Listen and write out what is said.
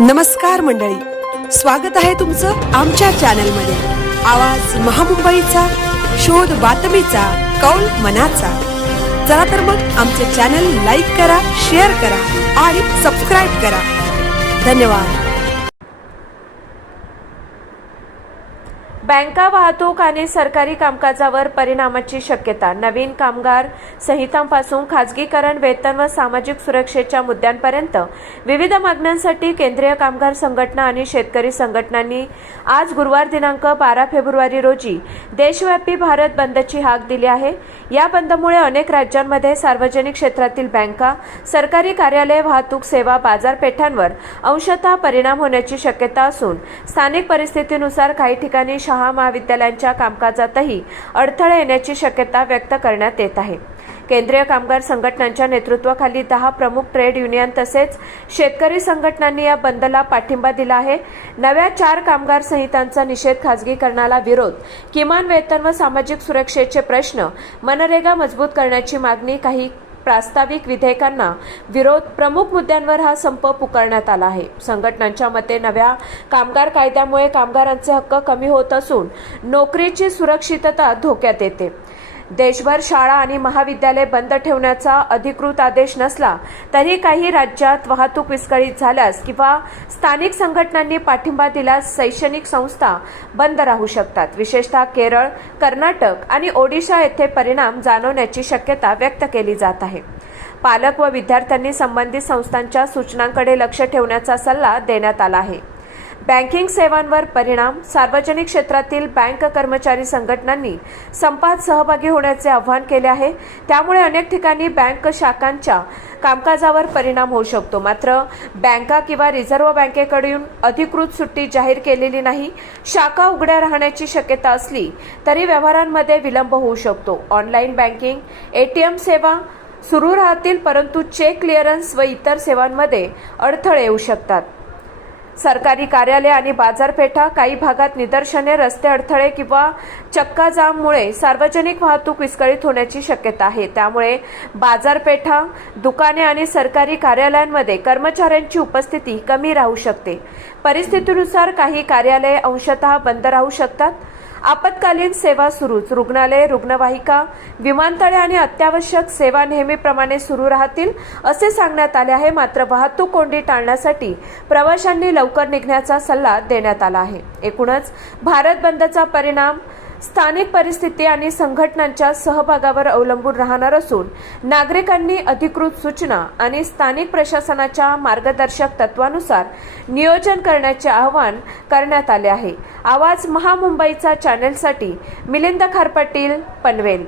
नमस्कार मंडळी, स्वागत आहे तुमचं आमच्या चॅनलमध्ये। आवाज महामुंबईचा, शोध बातमीचा, कौल मनाचा। चला तर मग आमचे चॅनल लाईक करा, शेअर करा आणि सबस्क्राइब करा। धन्यवाद। बँका, वाहतूक आणि सरकारी कामकाजावर परिणामाची शक्यता। नवीन कामगार संहितांपासून खाजगीकरण, वेतन व सामाजिक सुरक्षेच्या मुद्द्यांपर्यंत विविध मागण्यांसाठी केंद्रीय कामगार संघटना आणि शेतकरी संघटनांनी आज गुरुवार दिनांक 12 फेब्रुवारी रोजी देशव्यापी भारत बंदची हाक दिली आहे। या बंदमुळे अनेक राज्यांमध्ये सार्वजनिक क्षेत्रातील बँका, सरकारी कार्यालये, वाहतूक सेवा, बाजारपेठांवर अंशतः परिणाम होण्याची शक्यता असून स्थानिक परिस्थितीनुसार काही ठिकाणी शाळा महाविद्यालयांच्या कामकाजातही अडथळे येण्याची शक्यता व्यक्त करण्यात येत आहे। केंद्रीय कामगार संघटनांच्या नेतृत्वाखाली 10 प्रमुख ट्रेड युनियन तसेच शेतकरी संघटनांनी या बंदला पाठिंबा दिला आहे। नव्या 4 कामगार संहितांचा निषेध, खाजगीकरणाला विरोध, किमान वेतन व सामाजिक सुरक्षेचे प्रश्न, मनरेगा मजबूत करण्याची मागणी, काही प्रास्ताविक विधेयकांना विरोध प्रमुख मुद्द्यांवर हा संप पुकारण्यात आला आहे। संघटनांच्या मते नव्या कामगार कायद्यामुळे कामगारांचे हक्क कमी होत असून नोकरीची सुरक्षितता धोक्यात येते। देशभर शाळा आणि महाविद्यालय बंद ठेवण्याचा अधिकृत आदेश नसला तरी काही राज्यात वाहतूक विस्कळीत झाल्यास किंवा स्थानिक संघटनांनी पाठिंबा दिल्यास शैक्षणिक संस्था बंद राहू शकतात। विशेषतः केरळ, कर्नाटक आणि ओडिशा येथे परिणाम जाणवण्याची शक्यता व्यक्त केली जात आहे। पालक व विद्यार्थ्यांनी संबंधित संस्थांच्या सूचनांकडे लक्ष ठेवण्याचा सल्ला देण्यात आला आहे। बँकिंग सेवांवर परिणाम, सार्वजनिक क्षेत्रातील बँक कर्मचारी संघटनांनी संपात सहभागी होण्याचे आवाहन केले आहे। त्यामुळे अनेक ठिकाणी बँक शाखांच्या कामकाजावर परिणाम होऊ शकतो। मात्र बँका किंवा रिझर्व्ह बँकेकडून अधिकृत सुट्टी जाहीर केलेली नाही। शाखा उघड्या राहण्याची शक्यता असली तरी व्यवहारांमध्ये विलंब होऊ शकतो। ऑनलाईन बँकिंग, एटीएम सेवा सुरू राहतील, परंतु चेक क्लिअरन्स व इतर सेवांमध्ये अडथळे येऊ शकतात। सरकारी कार्यालय आणि बाजारपेठा, काही भागात निदर्शने, रस्ते अडथळे किंवा चक्काजाममुळे सार्वजनिक वाहतूक विस्कळीत होण्याची शक्यता आहे। त्यामुळे बाजारपेठा, दुकाने आणि सरकारी कार्यालयांमध्ये कर्मचाऱ्यांची उपस्थिती कमी राहू शकते। परिस्थितीनुसार काही कार्यालये अंशतः बंद राहू शकतात। आपत्कालीन सेवा सुरूच, रुग्णालये, रुग्णवाहिका, विमानतळे आणि अत्यावश्यक सेवा नेहमीप्रमाणे सुरू राहतील असे सांगण्यात आले आहे। मात्र वाहतूक कोंडी टाळण्यासाठी प्रवाशांनी लवकर निघण्याचा सल्ला देण्यात आला आहे। एकूणच भारत बंदचा परिणाम स्थानिक परिस्थिती आणि संघटनांच्या सहभागावर अवलंबून राहणार असून नागरिकांनी अधिकृत सूचना आणि स्थानिक प्रशासनाच्या मार्गदर्शक तत्वानुसार नियोजन करण्याचे आवाहन करण्यात आले आहे। आवाज महामुंबईचा चॅनेलसाठी मिलिंद खारपाटील, पनवेल।